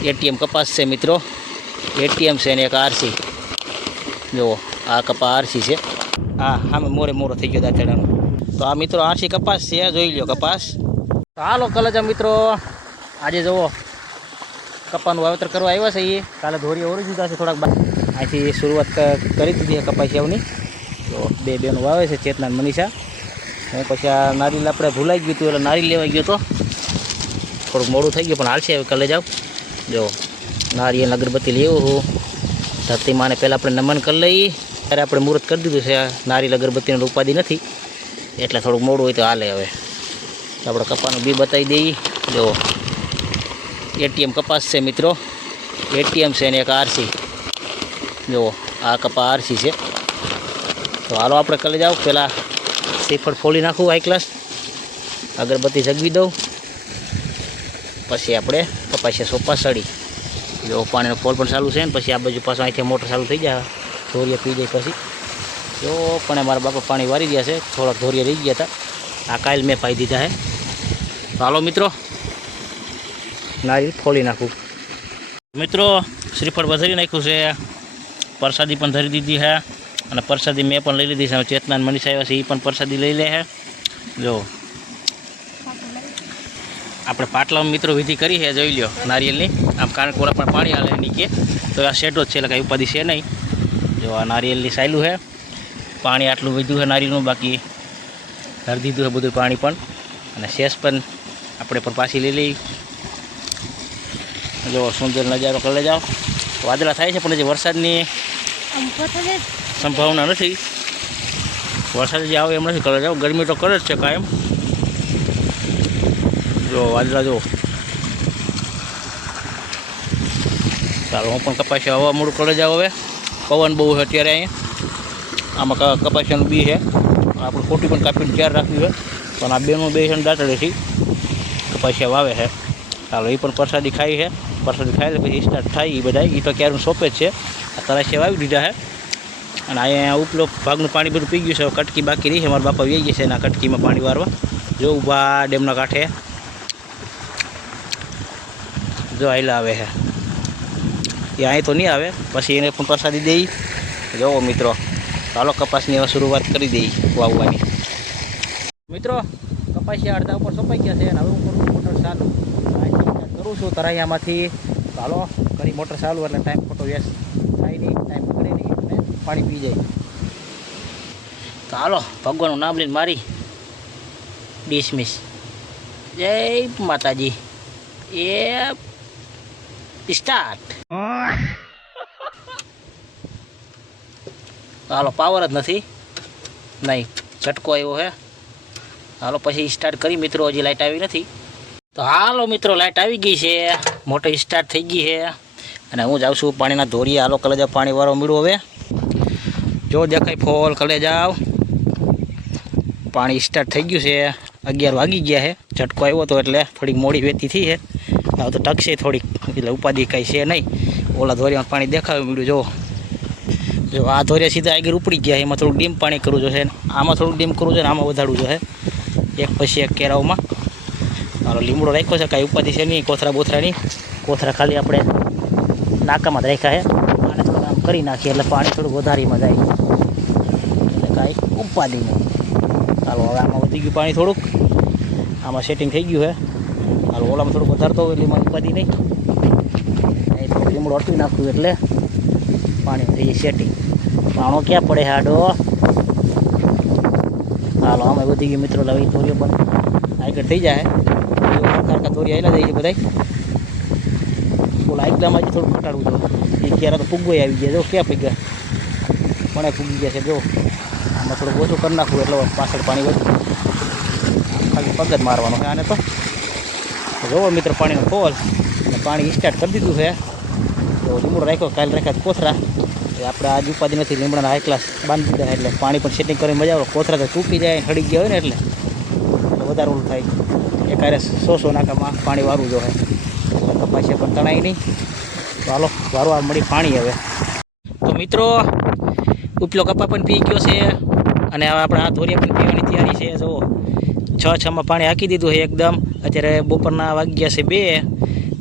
ATM कपास से मित्रों एटीएम से एक आरसी जो आ कपा आरसी से हाँ हाँ मोरे मोरो थी गयो दातेड़ा तो आ मित्रों आरसी कपास से जोई लो कपास तो हालो कलेजा मित्रों आज जो कपानु वावेतर करवा आव्या छे ये काले धोरी ओरी दीधा छे थोड़ा आथी शुरुआत करी दीधी है कपासियाओनी तो बे बेनो वावे छे चेतना अने मनीषा मैं पछी आ नारियल आपणे भूलाई गयुं हतुं एटले नारियल लेवा गयो तो थोड़ुं मोडुं थई गयुं पण हालशे हवे कले जाओ जो नारियल अगरबत्ती लेवो हूँ धरती माने पहला अपने नमन कर लई त्यारे आपणे मुहूर्त कर दीधुं छे नारियल अगरबत्ती उपाधि नथी एटले थोड़ुं मोडुं होय तो हाले हवे आपणे कपाનું बी बतावी दઈએ जो एटीएम कपास से मित्रों एटीएम से एक आरसी जो आ कपा आरसी से तो हालो आपणे कले जाओ पहला श्रीफळ फोली नाखूँ हाई क्लास अगरबत्ती जगवी दऊँ पछी आपणे कपासिया सोपा सड़ी जो पानी फॉल पण चालू है पछी आ बाजू पाछो अहींथी मोटर चालू थई जाए धोरिया पी जाए पछी जो पण मारा बापा पानी वारी दिया है थोड़ा धोरिया रही गया था आ काल में पाई दीधा है तो हालो मित्रों नारियल फोली नाखूँ मित्रों श्रीफळ वधारी नाख्युं छे परसादी पण धरी दीधी है और परसादी मैं पण लई लीधी है चेतना अने मनीषा आव्या छे ई पण परसादी लई ले है जो આપણે પાટલામાં મિત્રો વિધિ કરી છે જોઈ લ્યો નારિયેલની આમ કારણ કોરા પણ પાણી હાલે નીચે તો આ શેડો જ છે એટલે કાંઈ ઉપાધિ છે નહીં જો આ નારિયેલની સાયલું છે પાણી આટલું વધ્યું છે નારિયેલનું બાકી ધરી દીધું છે બધું પાણી પણ અને શેષ પણ આપણે પણ પાછી લઈ લઈ જો સુંદર નજારો કરી જાઓ વાદળા થાય છે પણ જે વરસાદની સંભાવના નથી વરસાદ જે આવે એમ નથી કરી જાઓ ગરમી તો કરે જ છે કાયમ जो वादला जो चालो हूँ कपासिया हवा मूड़ कर जाओ हमें पवन बहु है अत्यारे अँ आम कपासिया बी है आप खोटी कापी तैयार राखी है तो आ बेनू बे दातड़े थी कपासिया वावे है चालो ये परसादी खाई है परसादी खाई ले पीछे स्टार्ट थाय बधा ये तो क्यारू सोंपे ज तरासिया वावी दीधा है और अँ उपलो भागनु पाणी बधुं पी गयुं छे कटकी बाकी रही है मारा बापा वी गया है कटकी में पाणी वारवा जो ऊभा डेमना कांठे जो आयला आवे है ये अँ तो नहीं आवे पछी एने पण प्रसादी दई जो मित्रों चालो कपासनी हवे शुरुआत करी दई वाववानी मित्रों कपासिया अर्धा पर सोंपाई गया है हवे हूँ करूँ मोटर चालू करूँ छूँ तराइयामांथी चालो करी मोटर चालू एटले टाइम खोटो वेस्ट थाय नहीं टाइम बगड़े नहीं अने पाणी पी जाए चालो भगवाननुं नाम लईने मारी डिसमिस जय माताजी ये स्टार्ट हालो पावर ज नहीं नहीं झटको आव्यो है हालो पछी स्टार्ट करी मित्रों हजी लाइट आई नहीं तो हालो मित्रों लाइट आई गई है मोटर स्टार्ट थी गई है अने हूँ जाऊँ छूँ पानी धोरिए हालो कले जाओ पानी वारो मीड़ो हवे जो देखाय फॉल कले जाओ पानी स्टार्ट थी गयुं है 11 वागी गया है झटको आव्यो तो एटले थोड़ी मोड़ी वेती थी है હવે તો ટકશે થોડીક એટલે ઉપાધિ કાંઈ છે નહીં ઓલા ધોરિયામાં પાણી દેખાયું મળ્યું જો જો આ ધોરિયા સીધા આગળ ઉપડી ગયા એમાં થોડુંક ડીમ પાણી કરવું જોઈએ આમાં થોડુંક ડીમ કરવું જોઈએ આમાં વધારવું જોઈએ એક પછી એક કેરાવમાં મારો લીમડો રાખ્યો છે કાંઈ ઉપાધિ છે નહીં કોથરા બોથરાની કોથરા ખાલી આપણે નાકામાં જ રાખ્યા છે આને થોડું આમ કરી નાખીએ એટલે પાણી થોડું વધારીમાં જાય એટલે કાંઈ ઉપાધિ નહીં ચાલો હવે આમાં વધી ગયું પાણી થોડુંક આમાં સેટિંગ થઈ ગયું છે हाल ओला में थोड़ा वधारतो हो एटली उपाधि नहीं थोड़ा लीमड़ो अटवी नाखूँ एटले पानी थी सेटिंग पाणो क्या पड़े हाडो हालो आम वधी गई मित्रों लवी धोरियो पण आगळ थी जाए सरखा धोरी आयला जाए बधाय ओला आगलामां हजी थोड़ुं घटाडवुं जोईए क्यारा तो पुग्गोय आवी गया जो क्या पुग्या पण पुगी गया है जो आम थोड़ुं ओछुं करी नाखूँ एटले पाछळ पाणी वधे खाली पग ज मारवानो है आने तो जो मित्र पानी खोल पानी स्टार्ट कर दीधुं है तो લીમડો राख्यो काल राख्या कोथरा આપણે आज उपाधि नहीं લીમડાના हाई क्लास बांधी दीधा एटले पानी पण सेटिंग करीने मजा आवे कोथरा तो तूटी जाए हड़ी गया होय ने एटले वधारे ओલું થાય एकारे 100 नाकामां पाणी वारવું જોઈએ कपासिया पण तणाई नहीं तो हालो वारवा मળી पाणी हवे तो मित्रों उपलो कपा पण पी गयो छे अने हवे આપણે આ ધોરિયા પણ પીવાની તૈયારી છે જો 6 માં પાણી હાકી દીધું છે એકદમ અત્યારે બપોરના વાગ્યા છે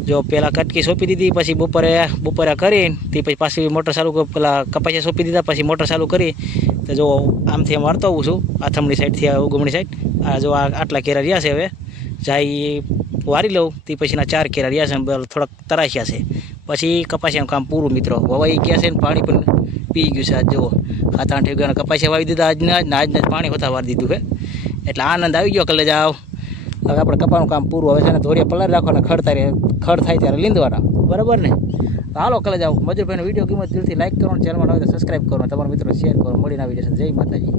2 જો પહેલાં કટકી સોંપી દીધી, પછી બપોરે કરીને તે પછી પાછી મોટર ચાલુ પેલા કપાસિયા સોંપી દીધા, પછી મોટર ચાલુ કરી તો જો આમથી આમ વાળતો આવું છું, આથમણી સાઈડથી આ ઉગમણી સાઈડ. આ જો આટલા કેરા રહ્યા છે. હવે જાય વારી લઉં તે પછીના 4 કેરા રહ્યા છે, થોડાક તરાશ્યા છે. પછી કપાસિયાનું કામ પૂરું મિત્રો. વવાઈ ગયા છે ને પાણી પણ પી ગયું છે. આજ જુઓ 7-8 વીઘાના કપાસિયા વાવી દીધા આજના જ પાણી હોતા વારી દીધું છે. એટલે આનંદ આવી ગયો કલે જાવ. હવે આપણે કપાનું કામ પૂરું. હવે છે ને ધોરિયા પલાર રાખવાના, ખડ થાય ત્યારે લીંદવાના, બરાબર ને. હાલો કલે જાવ. મજૂરભાઈનો વિડીયો ગમે દિલથી લાઈક કરો, ચેનલમાં નવે તો સબસ્ક્રાઈબ કરો, તમારા મિત્રો શેર કરો. મળીને આવી જશે. જય માતાજી.